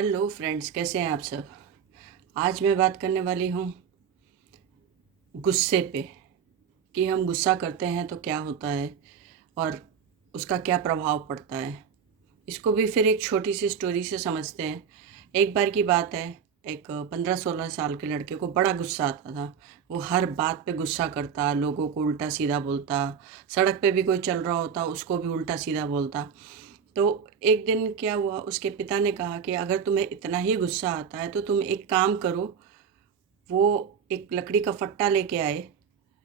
Hello friends, कैसे हैं आप सब। आज मैं बात करने वाली हूँ गुस्से पे, कि हम गुस्सा करते हैं तो क्या होता है और उसका क्या प्रभाव पड़ता है। इसको भी फिर एक छोटी सी स्टोरी से समझते हैं। एक बार की बात है, एक 15-16 साल के लड़के को बड़ा गुस्सा आता था। वो हर बात पे गुस्सा करता, लोगों को उल्टा सीधा बोलता, सड़क पे भी कोई चल रहा होता उसको भी उल्टा सीधा बोलता। तो एक दिन क्या हुआ, उसके पिता ने कहा कि अगर तुम्हें इतना ही गुस्सा आता है तो तुम एक काम करो। वो एक लकड़ी का फट्टा लेके आए,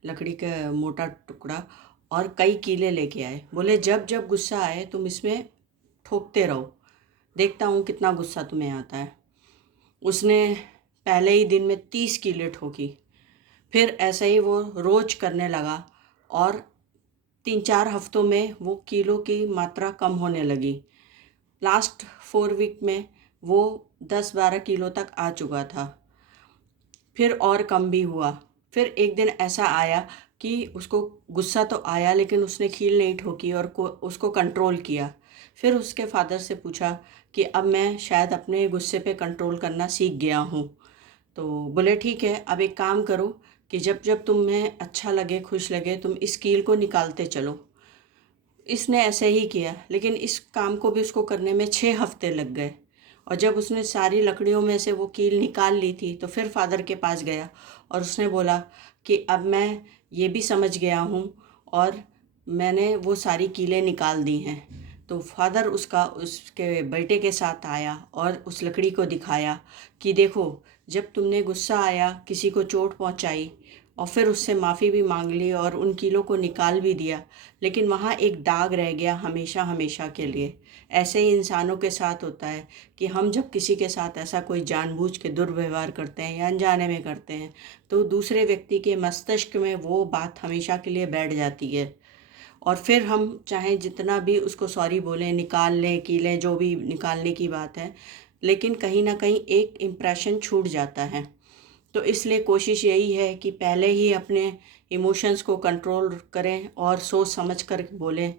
लकड़ी का मोटा टुकड़ा, और कई कीले लेके आए। बोले जब जब गुस्सा आए तुम इसमें ठोकते रहो, देखता हूँ कितना गुस्सा तुम्हें आता है। उसने पहले ही दिन में 30 कीले ठोकी। फिर ऐसे ही वो रोज करने लगा और 3-4 हफ्तों में वो कीलों की मात्रा कम होने लगी। लास्ट 4 वीक में वो 10-12 किलो तक आ चुका था। फिर और कम भी हुआ। फिर एक दिन ऐसा आया कि उसको गुस्सा तो आया लेकिन उसने कील नहीं ठोकी और उसको कंट्रोल किया। फिर उसके फादर से पूछा कि अब मैं शायद अपने गुस्से पे कंट्रोल करना सीख गया हूँ। तो बोले ठीक है, अब एक काम करो कि जब जब तुम्हें अच्छा लगे, खुश लगे, तुम इस कील को निकालते चलो। इसने ऐसे ही किया, लेकिन इस काम को भी उसको करने में 6 हफ्ते लग गए। और जब उसने सारी लकड़ियों में से वो कील निकाल ली थी तो फिर फादर के पास गया और उसने बोला कि अब मैं ये भी समझ गया हूँ और मैंने वो सारी कीलें निकाल दी हैं। तो फादर उसके बेटे के साथ आया और उस लकड़ी को दिखाया कि देखो, जब तुमने गुस्सा आया, किसी को चोट पहुँचाई और फिर उससे माफ़ी भी मांग ली और उन कीलों को निकाल भी दिया, लेकिन वहाँ एक दाग रह गया हमेशा हमेशा के लिए। ऐसे ही इंसानों के साथ होता है कि हम जब किसी के साथ ऐसा कोई जानबूझ के दुर्व्यवहार करते हैं या अनजाने में करते हैं तो दूसरे व्यक्ति के मस्तिष्क में वो बात हमेशा के लिए बैठ जाती है। और फिर हम चाहे जितना भी उसको सॉरी बोलें, निकाल लें कीलें, जो भी निकालने की बात है, लेकिन कहीं ना कहीं एक इम्प्रेशन छूट जाता है। तो इसलिए कोशिश यही है कि पहले ही अपने इमोशंस को कंट्रोल करें और सोच समझ कर बोलें,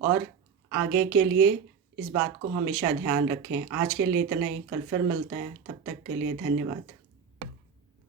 और आगे के लिए इस बात को हमेशा ध्यान रखें। आज के लिए इतना ही, कल फिर मिलते हैं, तब तक के लिए धन्यवाद।